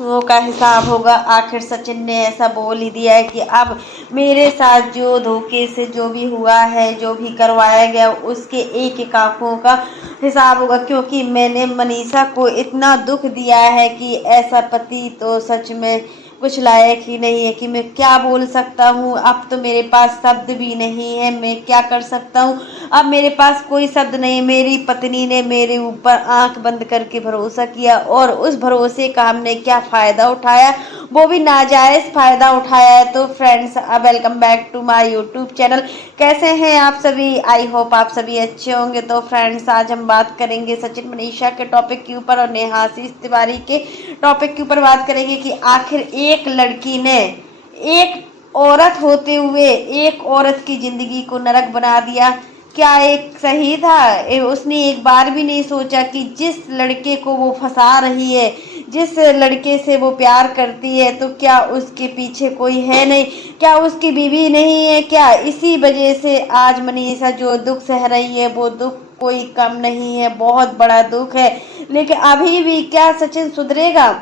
वो का हिसाब होगा। आखिर सचिन ने ऐसा बोल ही दिया है कि अब मेरे साथ जो धोखे से जो भी हुआ है, जो भी करवाया गया, उसके एक एक आंखों का हिसाब होगा, क्योंकि मैंने मनीषा को इतना दुख दिया है कि ऐसा पति तो सच में कुछ लायक ही नहीं है कि मैं क्या बोल सकता हूँ। अब तो मेरे पास शब्द भी नहीं है, मैं क्या कर सकता हूँ। अब मेरे पास कोई शब्द नहीं। मेरी पत्नी ने मेरे ऊपर आंख बंद करके भरोसा किया और उस भरोसे का हमने क्या फ़ायदा उठाया, वो भी नाजायज़ फ़ायदा उठाया है। तो friends, welcome back to my YouTube channel. कैसे हैं आप सभी? आई होप आप सभी अच्छे होंगे। तो फ्रेंड्स, आज हम बात करेंगे सचिन मनीषा के टॉपिक के ऊपर और नेहा आशीष तिवारी के टॉपिक के ऊपर बात करेंगे कि आखिर एक लड़की ने एक औरत होते हुए एक औरत की ज़िंदगी को नरक बना दिया। क्या एक सही था? उसने एक बार भी नहीं सोचा कि जिस लड़के को वो फंसा रही है, जिस लड़के से वो प्यार करती है, तो क्या उसके पीछे कोई है नहीं? क्या उसकी बीवी नहीं है क्या? इसी वजह से आज मनीषा जो दुख सह रही है, वो दुख कोई कम नहीं है, बहुत बड़ा दुख है। लेकिन अभी भी क्या सचिन सुधरेगा?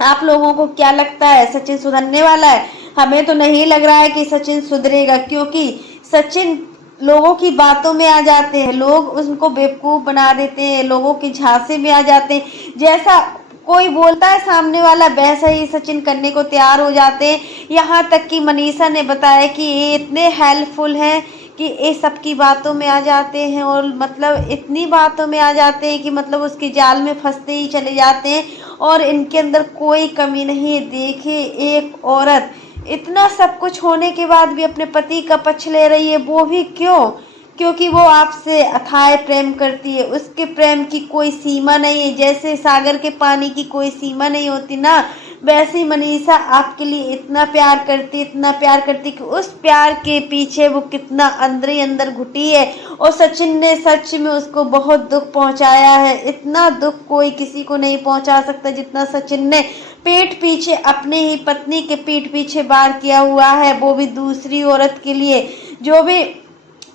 आप लोगों को क्या लगता है, सचिन सुधरने वाला है? हमें तो नहीं लग रहा है कि सचिन सुधरेगा, क्योंकि सचिन लोगों की बातों में आ जाते हैं, लोग उनको बेवकूफ़ बना देते हैं, लोगों के झांसे में आ जाते हैं। जैसा कोई बोलता है सामने वाला, वैसा ही सचिन करने को तैयार हो जाते हैं। यहाँ तक कि मनीषा ने बताया कि ये इतने हेल्पफुल हैं कि ये सबकी बातों में आ जाते हैं, और मतलब इतनी बातों में आ जाते हैं कि मतलब उसके जाल में फंसते ही चले जाते हैं, और इनके अंदर कोई कमी नहीं है। देखिए, एक औरत इतना सब कुछ होने के बाद भी अपने पति का पक्ष ले रही है, वो भी क्यों? क्योंकि वो आपसे अथाह प्रेम करती है। उसके प्रेम की कोई सीमा नहीं है। जैसे सागर के पानी की कोई सीमा नहीं होती ना, वैसे ही मनीषा आपके लिए इतना प्यार करती, इतना प्यार करती कि उस प्यार के पीछे वो कितना अंदर ही अंदर घुटी है। और सचिन ने सच में उसको बहुत दुख पहुंचाया है। इतना दुख कोई किसी को नहीं पहुंचा सकता जितना सचिन ने पीठ पीछे, अपने ही पत्नी के पीठ पीछे वार किया हुआ है, वो भी दूसरी औरत के लिए। जो भी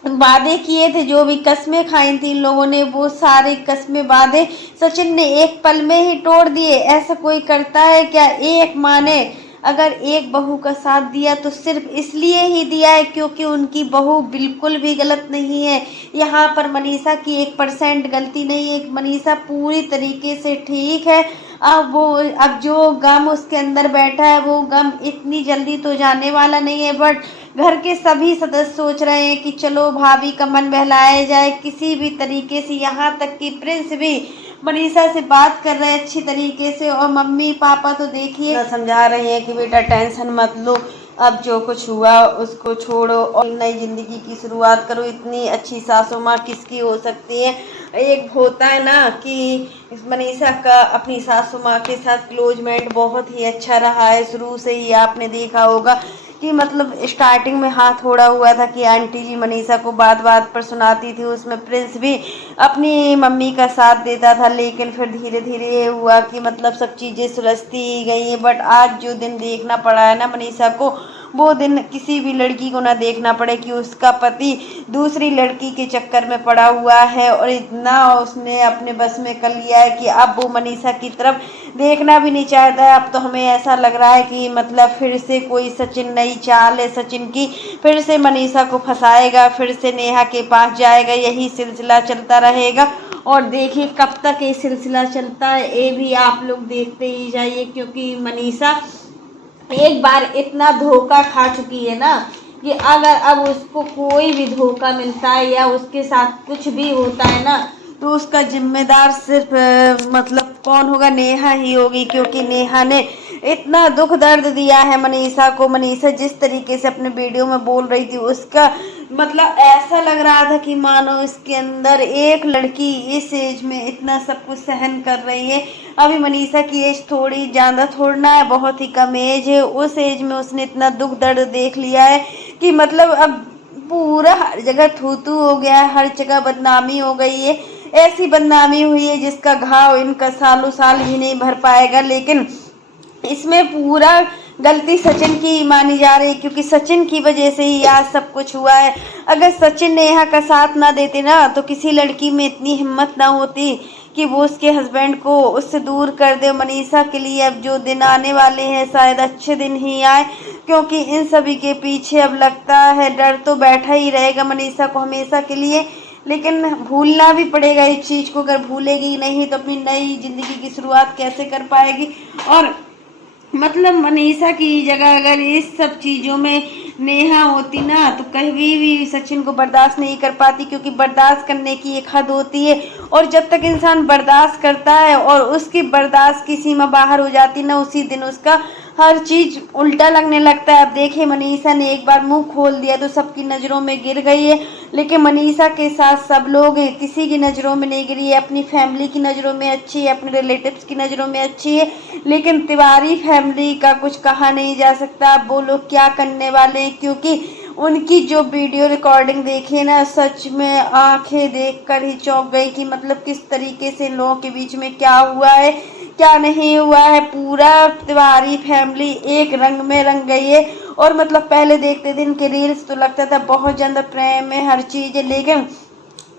वादे किए थे, जो भी कस्में खाई थी इन लोगों ने, वो सारे कस्में वादे सचिन ने एक पल में ही तोड़ दिए। ऐसा कोई करता है क्या? एक माँ ने अगर एक बहू का साथ दिया तो सिर्फ इसलिए ही दिया है क्योंकि उनकी बहू बिल्कुल भी गलत नहीं है। यहाँ पर मनीषा की 1% गलती नहीं है। मनीषा पूरी तरीके से ठीक है। अब जो गम उसके अंदर बैठा है, वो गम इतनी जल्दी तो जाने वाला नहीं है। बट घर के सभी सदस्य सोच रहे हैं कि चलो भाभी का मन बहलाया जाए किसी भी तरीके से। यहाँ तक कि प्रिंस भी मनीषा से बात कर रहे हैं अच्छी तरीके से, और मम्मी पापा तो देखिए समझा रहे हैं कि बेटा टेंशन मत लो, अब जो कुछ हुआ उसको छोड़ो और नई ज़िंदगी की शुरुआत करो। इतनी अच्छी सासू माँ किसकी हो सकती है? एक होता है ना कि मनीषा का अपनी सासू माँ के साथ क्लोजमेंट बहुत ही अच्छा रहा है। शुरू से ही आपने देखा होगा कि मतलब स्टार्टिंग में हाथ थोड़ा हुआ था कि आंटी जी मनीषा को बात बात पर सुनाती थी, उसमें प्रिंस भी अपनी मम्मी का साथ देता था। लेकिन फिर धीरे धीरे ये हुआ कि मतलब सब चीज़ें सुलझती ही गई हैं। बट आज जो दिन देखना पड़ा है ना मनीषा को, वो दिन किसी भी लड़की को ना देखना पड़े कि उसका पति दूसरी लड़की के चक्कर में पड़ा हुआ है। और इतना उसने अपने बस में कर लिया है कि अब वो मनीषा की तरफ देखना भी नहीं चाहता है। अब तो हमें ऐसा लग रहा है कि मतलब फिर से कोई सचिन नई चाल है सचिन की, फिर से मनीषा को फंसाएगा, फिर से नेहा के पास जाएगा। यही सिलसिला चलता रहेगा। और देखिए कब तक ये सिलसिला चलता है, ये भी आप लोग देखते ही जाइए, क्योंकि मनीषा एक बार इतना धोखा खा चुकी है ना कि अगर अब उसको कोई भी धोखा मिलता है या उसके साथ कुछ भी होता है ना, तो उसका जिम्मेदार सिर्फ मतलब कौन होगा? नेहा ही होगी, क्योंकि नेहा ने इतना दुख दर्द दिया है मनीषा को। मनीषा जिस तरीके से अपने वीडियो में बोल रही थी, उसका मतलब ऐसा लग रहा था कि मानो इसके अंदर एक लड़की इस एज में इतना सब कुछ सहन कर रही है। अभी मनीषा की एज थोड़ी ज़्यादा थोड़ना है, बहुत ही कम एज है। उस एज में उसने इतना दुख दर्द देख लिया है कि मतलब अब पूरा हर जगह थू थू हो गया है, हर जगह बदनामी हो गई है। ऐसी बदनामी हुई है जिसका घाव इनका सालों साल भी नहीं भर पाएगा। लेकिन इसमें पूरा गलती सचिन की मानी जा रही है, क्योंकि सचिन की वजह से ही आज सब कुछ हुआ है। अगर सचिन नेहा का साथ ना देते ना, तो किसी लड़की में इतनी हिम्मत ना होती कि वो उसके हस्बैंड को उससे दूर कर दे। मनीषा के लिए अब जो दिन आने वाले हैं शायद अच्छे दिन ही आए, क्योंकि इन सभी के पीछे अब लगता है डर तो बैठा ही रहेगा मनीषा को हमेशा के लिए। लेकिन भूलना भी पड़ेगा इस चीज़ को, अगर भूलेगी नहीं तो अपनी नई ज़िंदगी की शुरुआत कैसे कर पाएगी। और मतलब मनीषा की जगह अगर इस सब चीज़ों में नेहा होती ना तो कभी भी सचिन को बर्दाश्त नहीं कर पाती, क्योंकि बर्दाश्त करने की एक हद होती है, और जब तक इंसान बर्दाश्त करता है और उसकी बर्दाश्त की सीमा बाहर हो जाती ना, उसी दिन उसका हर चीज़ उल्टा लगने लगता है। अब देखिए मनीषा ने एक बार मुंह खोल दिया तो सबकी नज़रों में गिर गई है, लेकिन मनीषा के साथ सब लोग हैं, किसी की नज़रों में नहीं गिरी है। अपनी फैमिली की नज़रों में अच्छी है, अपने रिलेटिव्स की नज़रों में अच्छी है, लेकिन तिवारी फैमिली का कुछ कहा नहीं जा सकता। अब वो लोग क्या करने वाले हैं, क्योंकि उनकी जो वीडियो रिकॉर्डिंग देखी ना, सच में आंखें देखकर ही चौंक गई कि मतलब किस तरीके से लोगों के बीच में क्या हुआ है क्या नहीं हुआ है। पूरा तिवारी फैमिली एक रंग में रंग गई है। और मतलब पहले देखते थे इनके रील्स तो लगता था बहुत ज़्यादा प्रेम है, हर चीज़ है, लेकिन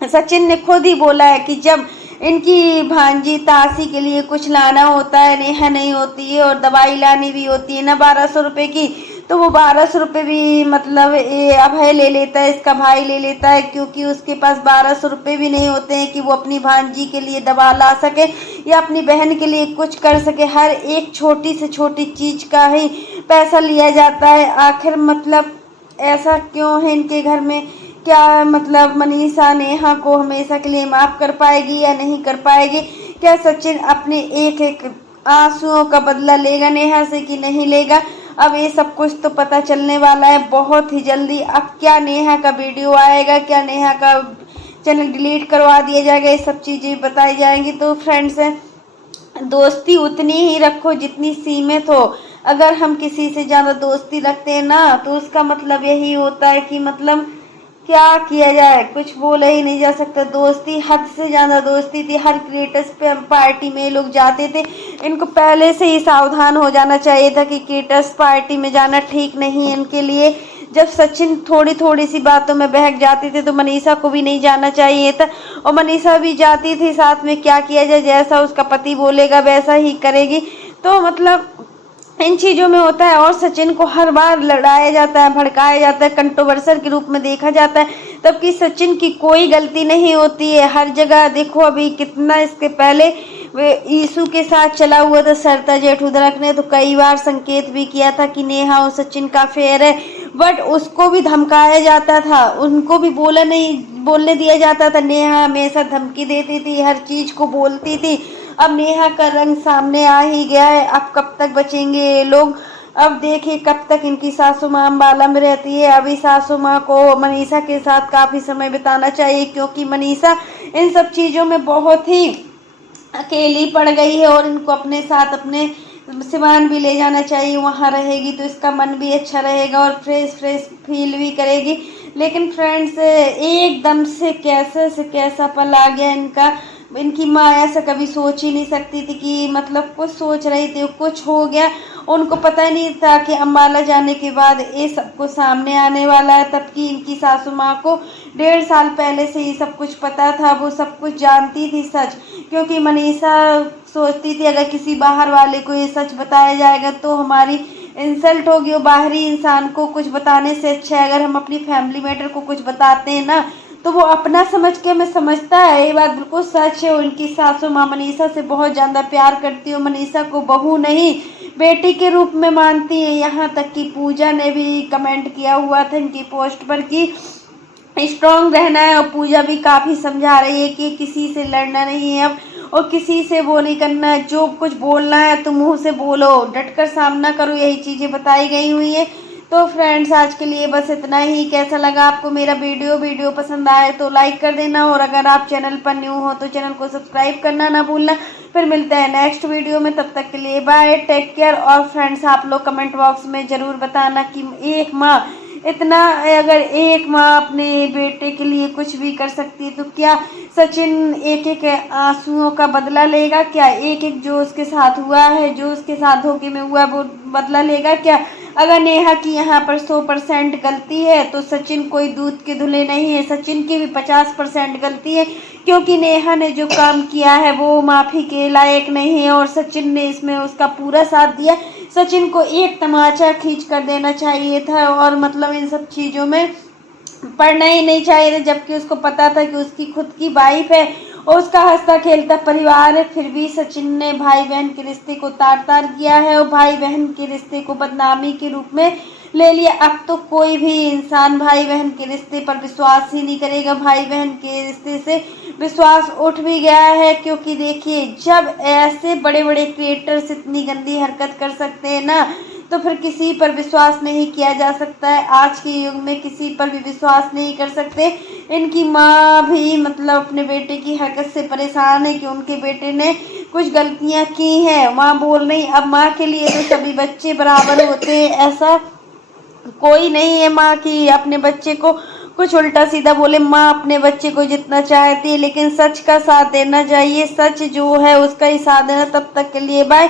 सचिन ने खुद ही बोला है कि जब इनकी भांजी ताशी के लिए कुछ लाना होता है, नेहा नहीं होती है, और दवाई लानी भी होती है ना 1200 रुपये की, तो वो 1200 रुपये भी मतलब अभय ले लेता है, इसका भाई ले लेता है, क्योंकि उसके पास 1200 रुपये भी नहीं होते हैं कि वो अपनी भांजी के लिए दवा ला सके या अपनी बहन के लिए कुछ कर सके। हर एक छोटी से छोटी चीज़ का ही पैसा लिया जाता है। आखिर मतलब ऐसा क्यों है इनके घर में? क्या मतलब मनीषा नेहा को हमेशा के लिए माफ़ कर पाएगी या नहीं कर पाएगी? क्या सचिन अपने एक एक आंसुओं का बदला लेगा नेहा से कि नहीं लेगा? अब ये सब कुछ तो पता चलने वाला है बहुत ही जल्दी। अब क्या नेहा का वीडियो आएगा, क्या नेहा का चैनल डिलीट करवा दिया जाएगा, ये सब चीज़ें बताई जाएंगी। तो फ्रेंड्स, दोस्ती उतनी ही रखो जितनी सीमित हो। अगर हम किसी से ज़्यादा दोस्ती रखते हैं ना, तो उसका मतलब यही होता है कि मतलब क्या किया जाए, कुछ बोला ही नहीं जा सकता। दोस्ती हद से ज़्यादा दोस्ती थी। हर क्रिएटर्स पे पार्टी में लोग जाते थे, इनको पहले से ही सावधान हो जाना चाहिए था कि क्रिएटर्स पार्टी में जाना ठीक नहीं है इनके लिए। जब सचिन थोड़ी थोड़ी सी बातों में बहक जाते थे तो मनीषा को भी नहीं जाना चाहिए था, और मनीषा भी जाती थी साथ में। क्या किया जाए, जैसा उसका पति बोलेगा वैसा ही करेगी। तो मतलब इन चीज़ों में होता है। और सचिन को हर बार लड़ाया जाता है, भड़काया जाता है, कंट्रोवर्सर के रूप में देखा जाता है, तबकि सचिन की कोई गलती नहीं होती है। हर जगह देखो, अभी कितना इसके पहले वे ईशू के साथ चला हुआ था सरता जेठुदरक ने, तो कई बार संकेत भी किया था कि नेहा और सचिन का फेयर है, बट उसको भी धमकाया जाता था, उनको भी बोलने दिया जाता था। नेहा हमेशा धमकी देती थी, हर चीज़ को बोलती थी। अब नेहा का रंग सामने आ ही गया है। अब कब तक बचेंगे ये लोग? अब देखिए कब तक इनकी सासू माँ अम्बाला में रहती है। अभी सासू माँ को मनीषा के साथ काफ़ी समय बिताना चाहिए, क्योंकि मनीषा इन सब चीज़ों में बहुत ही अकेली पड़ गई है, और इनको अपने साथ अपने सिवान भी ले जाना चाहिए। वहाँ रहेगी तो इसका मन भी अच्छा रहेगा और फ्रेश फ्रेश फील भी करेगी। लेकिन फ्रेंड्स, एकदम से कैसा पल आ गया इनका। इनकी माँ ऐसा कभी सोच ही नहीं सकती थी कि मतलब कुछ सोच रही थी, कुछ हो गया। उनको पता ही नहीं था कि अम्बाला जाने के बाद ये सब कुछ सामने आने वाला है। तब कि इनकी सासू माँ को 1.5 साल पहले से ये सब कुछ पता था, वो सब कुछ जानती थी सच। क्योंकि मनीषा सोचती थी अगर किसी बाहर वाले को ये सच बताया जाएगा तो हमारी इंसल्ट होगी, और बाहरी इंसान को कुछ बताने से अच्छा है अगर हम अपनी फैमिली मैटर को कुछ बताते हैं ना, तो वो अपना समझ के हमें समझता है। ये बात बिल्कुल सच है। उनकी सासू माँ मनीषा से बहुत ज़्यादा प्यार करती है, मनीषा को बहू नहीं बेटी के रूप में मानती है। यहाँ तक कि पूजा ने भी कमेंट किया हुआ था इनकी पोस्ट पर कि स्ट्रॉन्ग रहना है, और पूजा भी काफ़ी समझा रही है कि किसी से लड़ना नहीं है अब, और किसी से वो नहीं करना है। जो कुछ बोलना है तो मुंह से बोलो, डटकर सामना करो, यही चीज़ें बताई गई हुई है। तो फ्रेंड्स, आज के लिए बस इतना ही। कैसा लगा आपको मेरा वीडियो पसंद आए तो लाइक कर देना, और अगर आप चैनल पर न्यू हो तो चैनल को सब्सक्राइब करना ना भूलना। फिर मिलते हैं नेक्स्ट वीडियो में, तब तक के लिए बाय, टेक केयर। और फ्रेंड्स, आप लोग कमेंट बॉक्स में ज़रूर बताना कि एक माँ इतना, अगर एक माँ अपने बेटे के लिए कुछ भी कर सकती है तो क्या सचिन एक एक आंसुओं का बदला लेगा? क्या एक एक जो उसके साथ हुआ है, जो उसके साथ धोखे में हुआ है, वो बदला लेगा क्या? अगर नेहा की यहाँ पर 100% गलती है तो सचिन कोई दूध के धुले नहीं है, सचिन की भी 50% गलती है, क्योंकि नेहा ने जो काम किया है वो माफ़ी के लायक नहीं है और सचिन ने इसमें उसका पूरा साथ दिया। सचिन को एक तमाचा खींच कर देना चाहिए था और मतलब इन सब चीज़ों में पढ़ना ही नहीं चाहिए था, जबकि उसको पता था कि उसकी खुद की वाइफ है और उसका हंसता खेलता परिवार है। फिर भी सचिन ने भाई बहन के रिश्ते को तार तार किया है और भाई बहन के रिश्ते को बदनामी के रूप में ले लिया। अब तो कोई भी इंसान भाई बहन के रिश्ते पर विश्वास ही नहीं करेगा। भाई बहन के रिश्ते से विश्वास उठ भी गया है, क्योंकि देखिए जब ऐसे बड़े बड़े क्रिएटर्स इतनी गंदी हरकत कर सकते हैं ना, तो फिर किसी पर विश्वास नहीं किया जा सकता है। आज के युग में किसी पर भी विश्वास नहीं कर सकते। इनकी माँ भी मतलब अपने बेटे की हरकत से परेशान है कि उनके बेटे ने कुछ गलतियाँ की हैं। माँ बोल रही अब माँ के लिए तो सभी बच्चे बराबर होते हैं, ऐसा कोई नहीं है माँ की अपने बच्चे को कुछ उल्टा सीधा बोले। माँ अपने बच्चे को जितना चाहती है, लेकिन सच का साथ देना चाहिए। सच जो है उसका ही साथ देना। तब तक के लिए बाय।